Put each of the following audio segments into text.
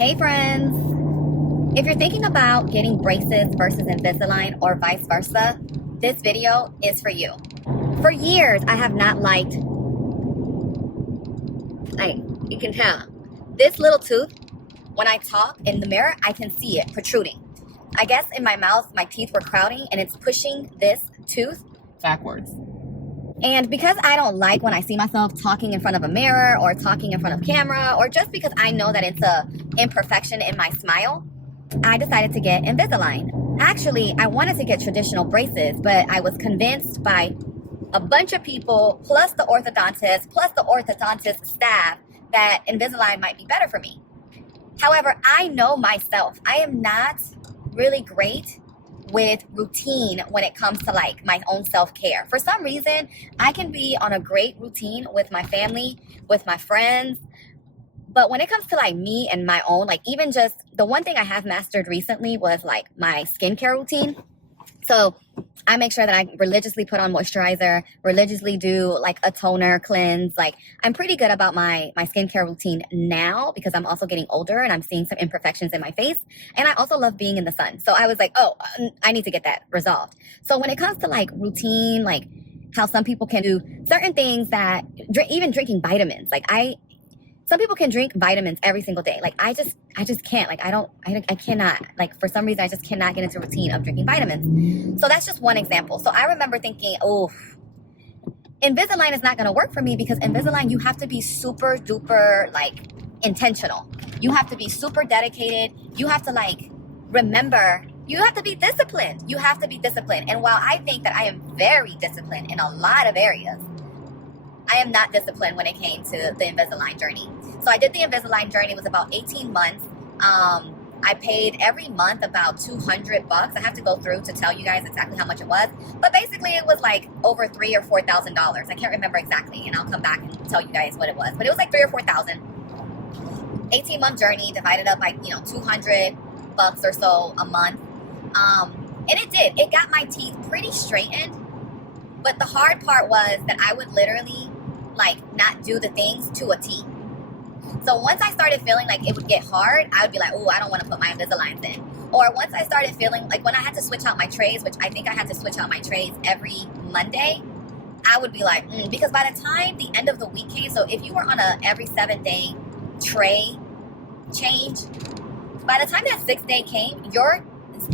Hey friends! If you're thinking about getting braces versus Invisalign or vice versa, this video is for you. For years, I have not liked, you can tell, this little tooth. When I talk in the mirror, I can see it protruding. I guess in my mouth, my teeth were crowding and it's pushing this tooth backwards. And because I don't like when I see myself talking in front of a mirror or talking in front of camera, or just because I know that it's a imperfection in my smile, I decided to get Invisalign. Actually, I wanted to get traditional braces, but I was convinced by a bunch of people, plus the orthodontist staff, that Invisalign might be better for me. However, I know myself. I am not really great with routine when it comes to like my own self-care. For some reason, I can be on a great routine with my family, with my friends, but when it comes to like me and my own, like even just the one thing I have mastered recently was like my skincare routine. So I make sure that I religiously put on moisturizer, religiously do like a toner cleanse. Like I'm pretty good about my skincare routine now because I'm also getting older and I'm seeing some imperfections in my face. And I also love being in the sun. So I was like, oh, I need to get that resolved. So when it comes to like routine, like how some people can do certain things that even drinking vitamins, like some people can drink vitamins every single day. Like I just can't. Like I cannot. Like for some reason, I just cannot get into a routine of drinking vitamins. So that's just one example. So I remember thinking, oh, Invisalign is not going to work for me because Invisalign, you have to be super duper like intentional. You have to be super dedicated. You have to like remember. You have to be disciplined. You have to be disciplined. And while I think that I am very disciplined in a lot of areas, I am not disciplined when it came to the Invisalign journey. So I did the Invisalign journey. It was about 18 months. I paid every month about $200. I have to go through to tell you guys exactly how much it was. But basically it was like over $3,000 or $4,000. I can't remember exactly, and I'll come back and tell you guys what it was. But it was like $3,000 or $4,000. 18-month journey divided up by, $200 or so a month. And it did. It got my teeth pretty straightened. But the hard part was that I would literally like not do the things to a T. So once I started feeling like it would get hard, I would be like, oh, I don't want to put my Invisaligns in. Or once I started feeling like when I had to switch out my trays, which I think I had to switch out my trays every Monday, I would be like, because by the time the end of the week came, so if you were on a every 7-day tray change, by the time that 6th day came, your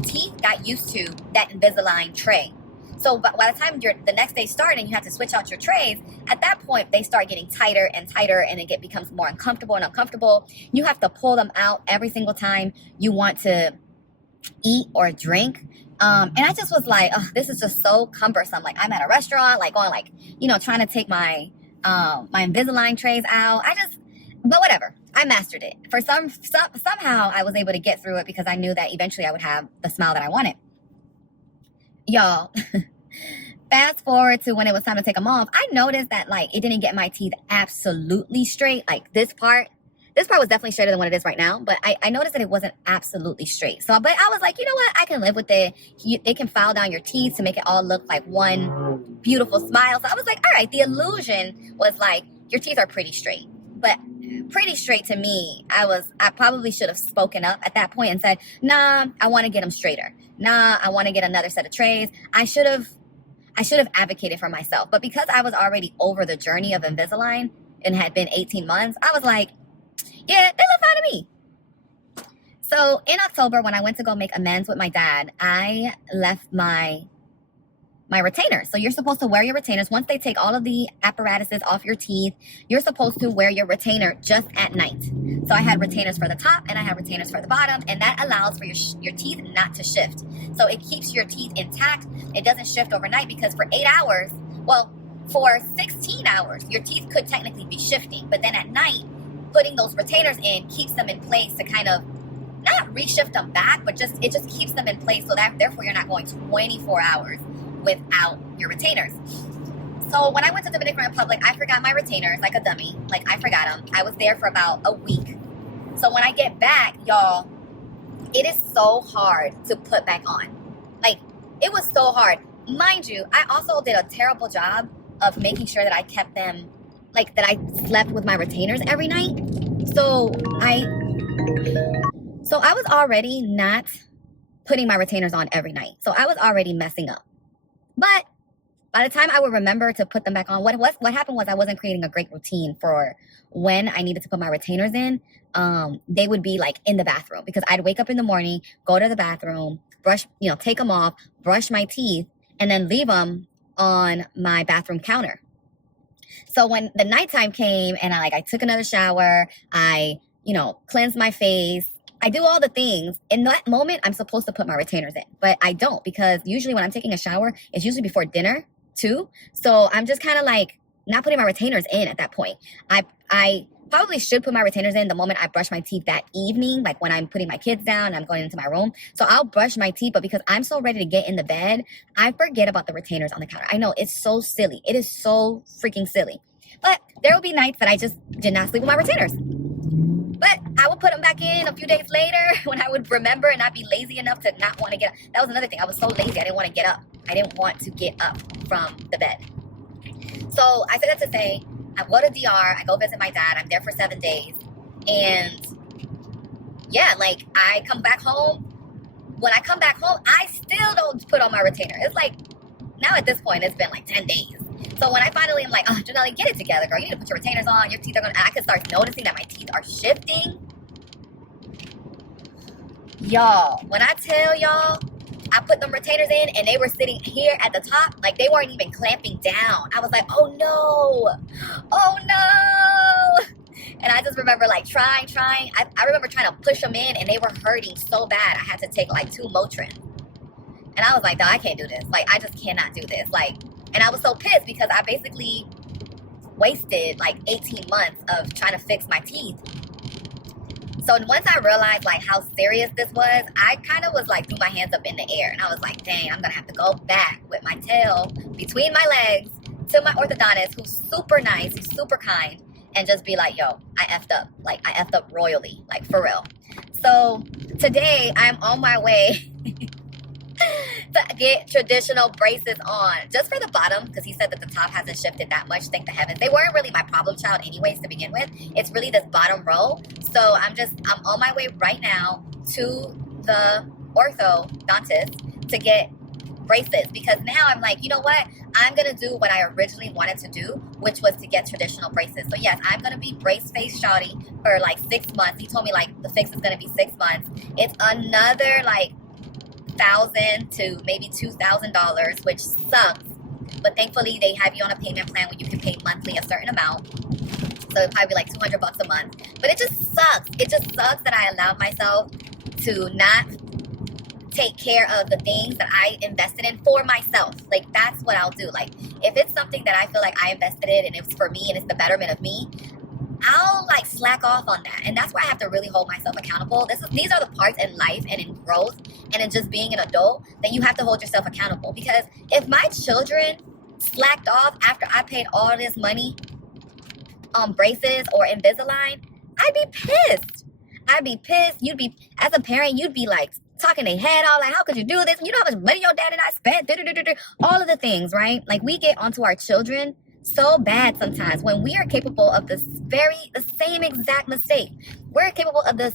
teeth got used to that Invisalign tray. So by the time the next day started and you have to switch out your trays, at that point, they start getting tighter and tighter and it becomes more uncomfortable and uncomfortable. You have to pull them out every single time you want to eat or drink. And I just was like, oh, this is just so cumbersome. Like I'm at a restaurant, like going like, trying to take my Invisalign trays out. But whatever. I mastered it. For somehow I was able to get through it because I knew that eventually I would have the smile that I wanted. Y'all, fast forward to when it was time to take them off, I noticed that like it didn't get my teeth absolutely straight. Like this part was definitely straighter than what it is right now, but I noticed that it wasn't absolutely straight. So, but I was like, you know what? I can live with it. They can file down your teeth to make it all look like one beautiful smile. So I was like, all right, the illusion was like, your teeth are pretty straight. But pretty straight to me, I probably should have spoken up at that point and said, nah, I want to get them straighter. Nah, I want to get another set of trays. I should have advocated for myself. But because I was already over the journey of Invisalign and had been 18 months, I was like, yeah, they look fine to me. So in October, when I went to go make amends with my dad, I left my retainers. So you're supposed to wear your retainers. Once they take all of the apparatuses off your teeth, you're supposed to wear your retainer just at night. So I had retainers for the top and I had retainers for the bottom, and that allows for your teeth not to shift. So it keeps your teeth intact. It doesn't shift overnight because for 8 hours, for 16 hours, your teeth could technically be shifting. But then at night, putting those retainers in keeps them in place to kind of not reshift them back, but it just keeps them in place so that therefore you're not going 24 hours without your retainers. So when I went to Dominican Republic, I forgot my retainers like a dummy. Like I forgot them. I was there for about a week. So when I get back, y'all, it is so hard to put back on. Like it was so hard. Mind you, I also did a terrible job of making sure that I kept them, like that I slept with my retainers every night. So So I was already not putting my retainers on every night. So I was already messing up. But by the time I would remember to put them back on, what happened was I wasn't creating a great routine for when I needed to put my retainers in. They would be like in the bathroom because I'd wake up in the morning, go to the bathroom, brush, take them off, brush my teeth, and then leave them on my bathroom counter. So when the nighttime came and I took another shower, I, cleansed my face, I do all the things. In that moment, I'm supposed to put my retainers in, but I don't because usually when I'm taking a shower, it's usually before dinner too. So I'm just kind of like not putting my retainers in at that point. I probably should put my retainers in the moment I brush my teeth that evening, like when I'm putting my kids down and I'm going into my room. So I'll brush my teeth, but because I'm so ready to get in the bed, I forget about the retainers on the counter. I know it's so silly. It is so freaking silly. But there will be nights that I just did not sleep with my retainers. But I would put them back in a few days later when I would remember and not be lazy enough to not want to get up. That was another thing. I was so lazy. I didn't want to get up. I didn't want to get up from the bed. So I said that to say, I go to DR. I go visit my dad. I'm there for 7 days. And yeah, I come back home. When I come back home, I still don't put on my retainer. It's like, now at this point, it's been 10 days. So when I finally am like, oh, Jeannelly, get it together, girl. You need to put your retainers on. Your teeth are going to, I can start noticing that my teeth are shifting. Y'all, when I tell y'all, I put them retainers in and they were sitting here at the top. They weren't even clamping down. I was like, oh no. And I just remember trying. I remember trying to push them in and they were hurting so bad. I had to take 2 Motrin. And I was like, no, I can't do this. I just cannot do this. And I was so pissed because I basically wasted 18 months of trying to fix my teeth. So once I realized how serious this was, I kind of was threw my hands up in the air and I was like, dang, I'm gonna have to go back with my tail between my legs to my orthodontist, who's super nice, who's super kind, and just be like, yo, I effed up. I effed up royally, for real. So today I'm on my way to get traditional braces on, just for the bottom, because he said that the top hasn't shifted that much, thank the heavens. They weren't really my problem child anyways to begin with. It's really this bottom row. So I'm on my way right now to the orthodontist to get braces, because now I'm like, you know what? I'm going to do what I originally wanted to do, which was to get traditional braces. So yes, I'm going to be brace face shawty for 6 months. He told me the fix is going to be 6 months. It's another $1,000 to maybe $2,000, which sucks. But thankfully, they have you on a payment plan where you can pay monthly a certain amount. So it'd probably be $200 a month. But it just sucks. It just sucks that I allowed myself to not take care of the things that I invested in for myself. That's what I'll do. If it's something that I feel I invested in and it's for me and it's the betterment of me, I'll slack off on that. And that's why I have to really hold myself accountable. These are the parts in life and in growth and in just being an adult that you have to hold yourself accountable. Because if my children slacked off after I paid all this money on braces or Invisalign, I'd be pissed. You'd be, as a parent, you'd be talking their head off, how could you do this? You know how much money your dad and I spent? All of the things, right? We get onto our children so bad sometimes when we are capable of the same exact mistake. We're capable of the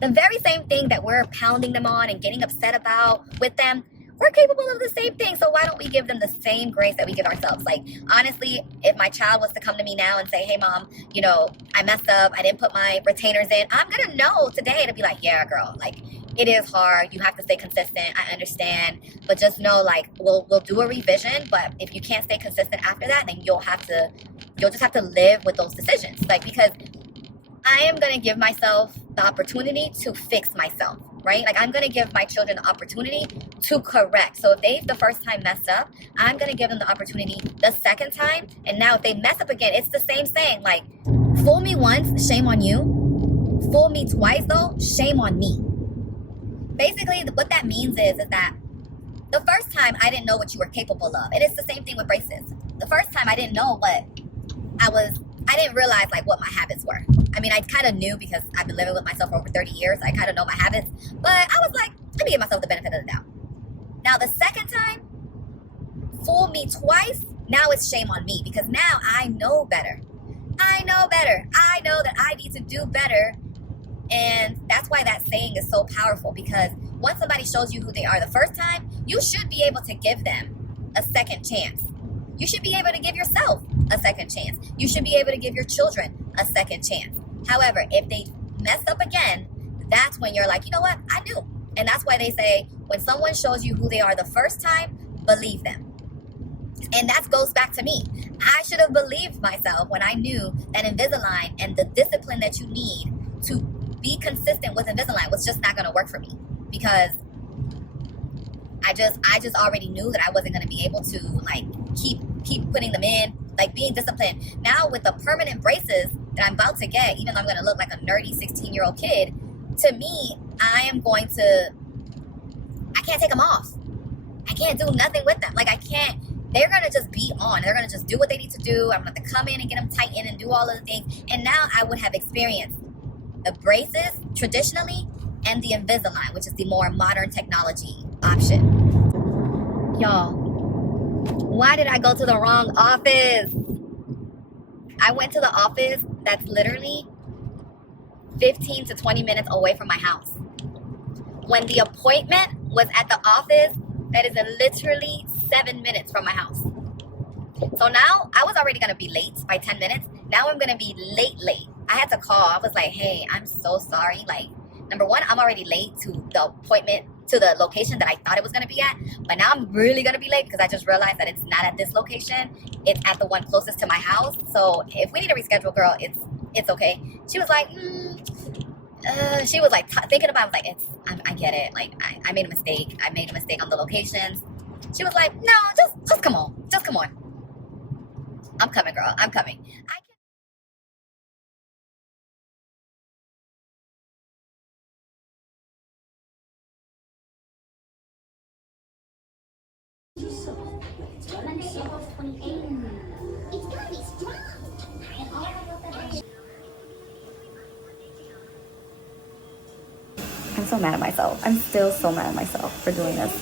very same thing that we're pounding them on and getting upset about with them. We're capable of the same thing. So why don't we give them the same grace that we give ourselves? Honestly, if my child was to come to me now and say, hey mom, I messed up, I didn't put my retainers in, I'm gonna know today to be like, yeah girl, it is hard. You have to stay consistent. I understand. But just know, we'll do a revision. But if you can't stay consistent after that, then you'll just have to live with those decisions. Because I am going to give myself the opportunity to fix myself, right? I'm going to give my children the opportunity to correct. So if they the first time messed up, I'm going to give them the opportunity the second time. And now if they mess up again, it's the same saying. Fool me once, shame on you. Fool me twice, though, shame on me. Basically, what that means is that the first time I didn't know what you were capable of. And it's the same thing with braces. The first time I didn't know what I didn't realize what my habits were. I mean, I kind of knew because I've been living with myself for over 30 years. I kind of know my habits. But I was like, let me give myself the benefit of the doubt. Now, the second time, fool me twice, now it's shame on me because now I know better. I know that I need to do better why that saying is so powerful, because once somebody shows you who they are the first time, you should be able to give them a second chance. You should be able to give yourself a second chance. You should be able to give your children a second chance. However, if they mess up again, that's when you're like, you know what? I knew. And that's why they say, when someone shows you who they are the first time, believe them. And that goes back to me. I should have believed myself when I knew that Invisalign and the discipline that you need to be consistent with Invisalign was just not going to work for me, because I just already knew that I wasn't going to be able to like keep putting them in, like being disciplined. Now with the permanent braces that I'm about to get, even though I'm going to look like a nerdy 16-year-old kid, to me, I can't take them off. I can't do nothing with them. Like I can't. They're going to just be on. They're going to just do what they need to do. I'm going to have to come in and get them tightened and do all of the things. And now I would have experienced the braces traditionally and the Invisalign, which is the more modern technology option. Y'all, why did I go to the wrong office? I went to the office that's literally 15 to 20 minutes away from my house. When the appointment was at the office that is literally 7 minutes from my house. So now I was already going to be late by 10 minutes. Now I'm going to be late. I had to call. I was like, hey, I'm so sorry. Like, number one, I'm already late to the appointment, to the location that I thought it was going to be at. But now I'm really going to be late because I just realized that it's not at this location. It's at the one closest to my house. So if we need to reschedule, girl, it's okay. She was like, she was like thinking about it. I was like, I get it. Like, I made a mistake. I made a mistake on the locations. She was like, no, just come on. Just come on. I'm coming, girl. I'm coming. I'm so mad at myself. I'm still so mad at myself for doing this.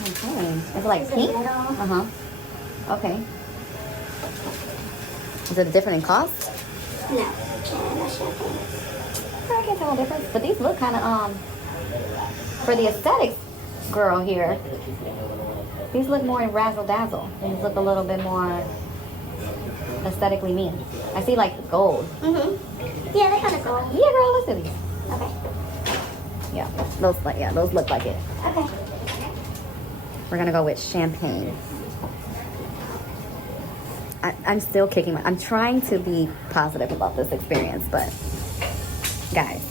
Okay. Is it like pink? Uh-huh. Okay. Is it different in cost? No. That's champagne. I can't tell the difference. But these look kind of, for the aesthetics girl here, these look more razzle dazzle. These look a little bit more aesthetically mean. I see like gold. Mm-hmm. Yeah, they kind of gold. Yeah, girl, let's do these. Okay. Yeah, those look like it. Okay. We're gonna go with champagne. I'm still kicking I'm trying to be positive about this experience, but guys,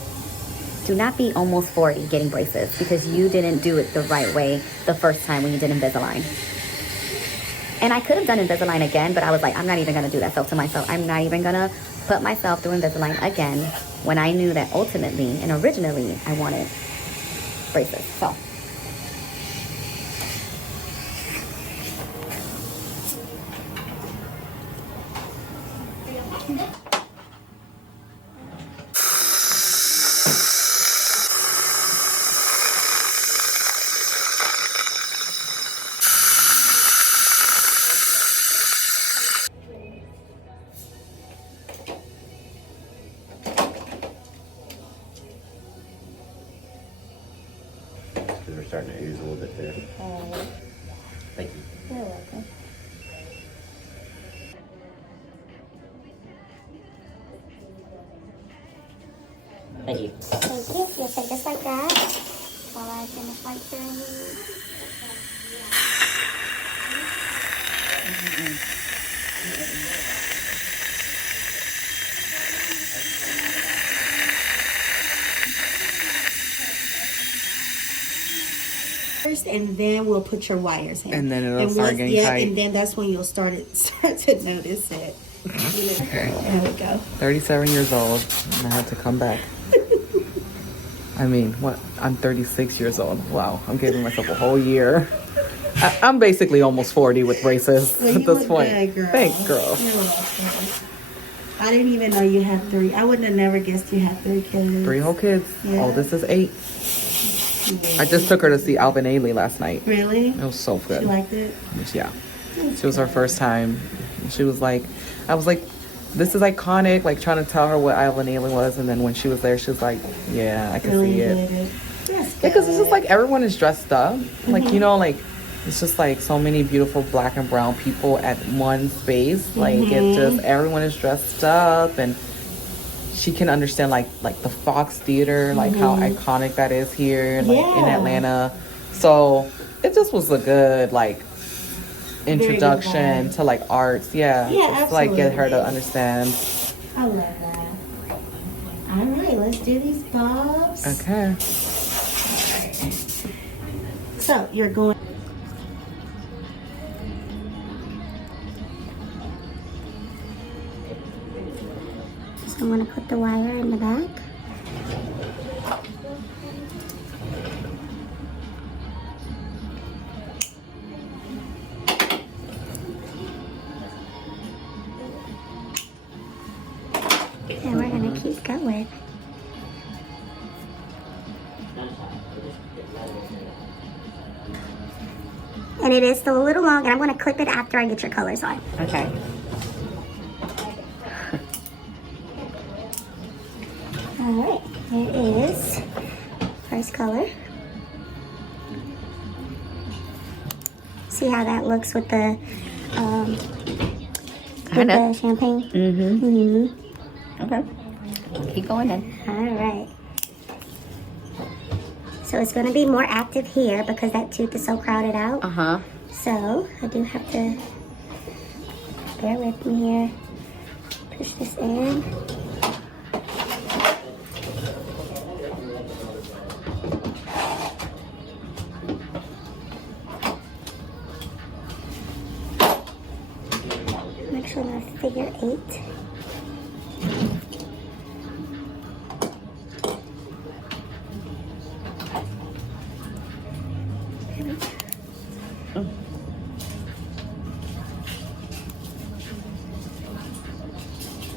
do not be almost 40 getting braces because you didn't do it the right way the first time when you did Invisalign. And I could have done Invisalign again, but I was like, I'm not even gonna do that to myself. I'm not even gonna put myself through Invisalign again when I knew that ultimately and originally I wanted braces. So. We're starting to use a little bit there. Thank you. You're welcome. Thank you. Thank you. You'll say just like that while I finish like through. And then we'll put your wires in. And then it'll start getting tight. And then that's when you'll start to notice it. There we go. 37 years old, and I had to come back. I mean, what? I'm 36 years old. Wow, I'm giving myself a whole year. I'm basically almost 40 with braces Well, at you this look point. good, girl. Thanks, girl. You're welcome. I didn't even know you had 3. I wouldn't have never guessed you had 3 kids. 3 whole kids. Yeah. Oldest is 8. I just took her to see Alvin Ailey last night. Really? It was so good. She liked it? Yeah. She was her first time. She was like, I was like, this is iconic, like trying to tell her what Isla Nailing was, and then when she was there, she was like, yeah, I can Really see it. good. That's good. Because it's just like everyone is dressed up. Like, you know, like it's just like so many beautiful black and brown people at one space. Like it's just everyone is dressed up, and she can understand like the Fox Theater, like how iconic that is here, like in Atlanta. So it just was a good like introduction to like arts. Yeah. Just like get her to understand. I love that. All right, let's do these bobs. Okay. So you're going. So I'm going to put the wire in the back. And we're going to keep going. And it is still a little long, and I'm going to clip it after I get your colors on. Okay. All right, here is first color. See how that looks with the champagne? Okay. Keep going then. All right. So it's going to be more active here because that tooth is so crowded out. Uh-huh. So I do have to bear with me here. Push this in. I'm actually going to figure 8.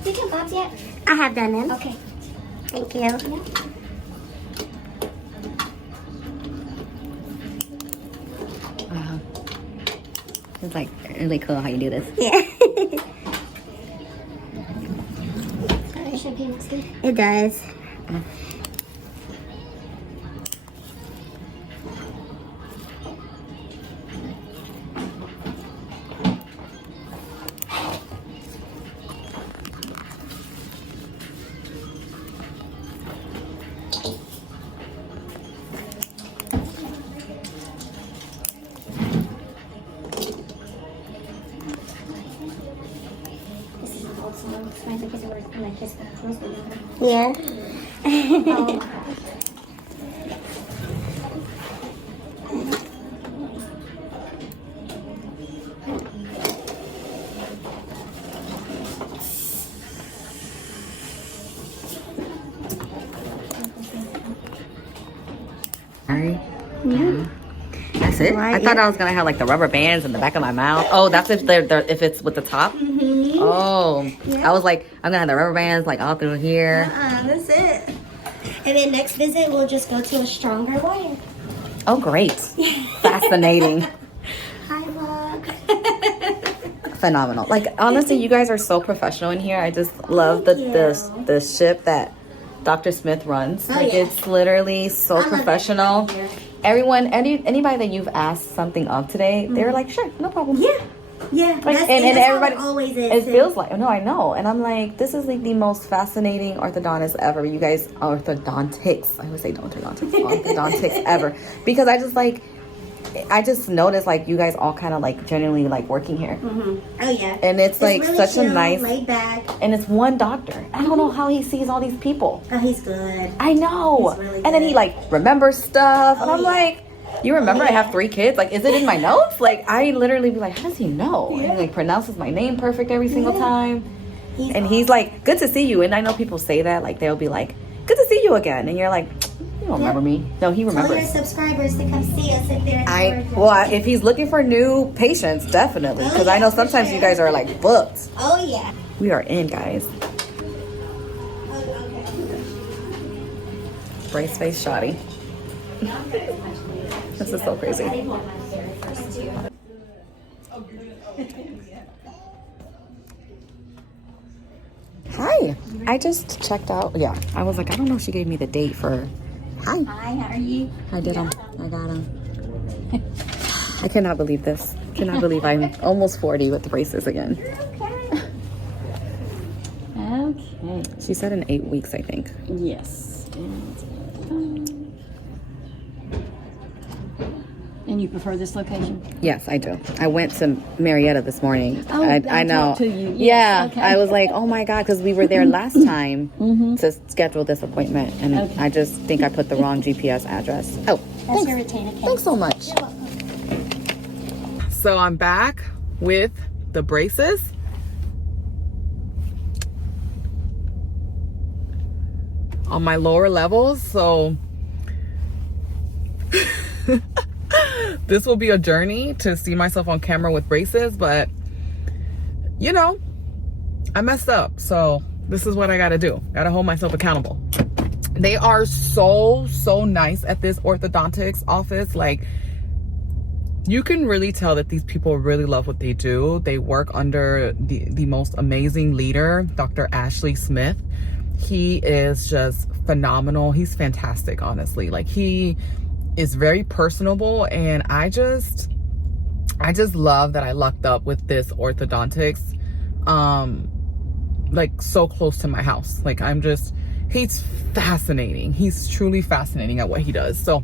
Did you do bobs yet? I have done them. Okay. Thank you. Wow. It's like really cool how you do this. Yeah. The champagne looks good. It does. This is an old song. It's nice because it was like his husband. Yeah. Alright. Yeah. That's it? Right, I thought yeah. I was gonna have like the rubber bands in the back of my mouth. Oh, that's if they're if it's with the top? Oh. I was like, I'm gonna have the rubber bands like all through here. That's it. And then next visit, we'll just go to a stronger wire. Oh, great. Fascinating. Hi, vlog. Phenomenal. Like, honestly, you guys are so professional in here. I just love the ship that Dr. Smith runs. Like, yeah. it's literally so love it. professional. Everyone, anybody that you've asked something of today, they're like, sure, no problem. Yeah. Yeah. Like, that's, and that's everybody, how it always is. it feels like, no, I know. And I'm like, this is like the most fascinating orthodontist ever. You guys, orthodontics. I would say orthodontics. Orthodontics ever. Because I just noticed like you guys all kind of like genuinely like working here. Oh, yeah. And it's like really such chill, a nice, laid back. and it's one doctor. I don't know how he sees all these people. Oh, he's good. I know. He's really And then he good. like remembers stuff. And Oh, I'm yeah. like, you remember I have 3 kids? Like, is it in my notes? Like, I literally be like, how does he know? And he like pronounces my name perfect every single time. He's like, good to see you. And I know people say that, like they'll be like, good to see you again. And you're like, you don't remember me. No, he Tell your remembers. subscribers to come see us if they're If he's looking for new patients, definitely. Because I know sometimes you guys are like booked. Oh, yeah. We are in, guys. Brace face shoddy. This is so crazy. I just checked out. Yeah, I was like, I don't know if she gave me the date for. Hi. Hi, how are you? I did them. I got them. I cannot believe this. Cannot believe I'm almost 40 with braces again. Okay. Okay. She said in 8 weeks, I think. Yes. And you prefer this location? Yes, I do. I went to Marietta this morning. Oh, I know. talked to you. Yes, Yeah, okay. I was like, oh my God, because we were there last time to schedule this appointment, and Okay. I just think I put the wrong GPS address. Oh, That's your retainer case. thanks so much. So I'm back with the braces. On my lower levels, so this will be a journey to see myself on camera with braces, but you know, I messed up, so this is what I gotta do. Gotta hold myself accountable. They are so nice at this orthodontics office. Like, you can really tell that these people really love what they do. They work under the most amazing leader, Dr. Ashley Smith. He is just phenomenal. He's fantastic, honestly. Like, he is very personable, and I just love that I lucked up with this orthodontics, like so close to my house. Like, he's fascinating. He's truly fascinating at what he does. So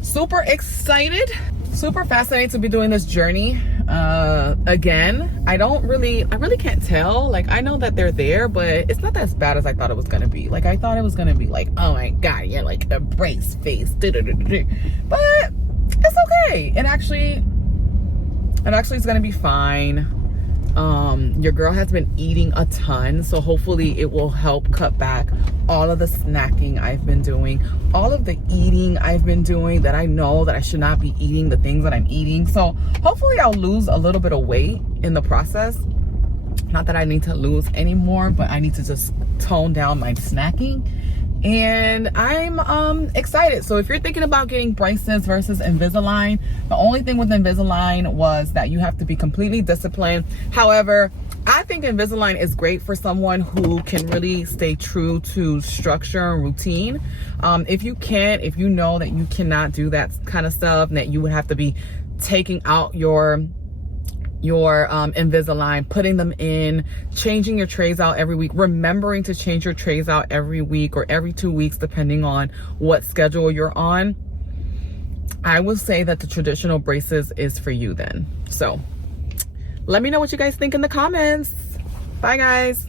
super excited, super fascinated to be doing this journey again. I really can't tell. Like, I know that they're there, but it's not as bad as I thought it was gonna be. Like, I thought it was gonna be like, oh my God, you're like a brace face, but it's okay. It actually is gonna be fine. Your girl has been eating a ton, so hopefully it will help cut back all of the snacking I've been doing, all of the eating I've been doing that I know that I should not be eating, the things that I'm eating. So hopefully I'll lose a little bit of weight in the process. Not that I need to lose anymore, but I need to just tone down my snacking. And I'm excited. So if you're thinking about getting braces versus Invisalign, the only thing with Invisalign was that you have to be completely disciplined. However, I think Invisalign is great for someone who can really stay true to structure and routine. If you know that you cannot do that kind of stuff, and that you would have to be taking out your Invisalign, putting them in, changing your trays out every week, remembering to change your trays out every week or every 2 weeks, depending on what schedule you're on, I would say that the traditional braces is for you then. So let me know what you guys think in the comments. Bye guys.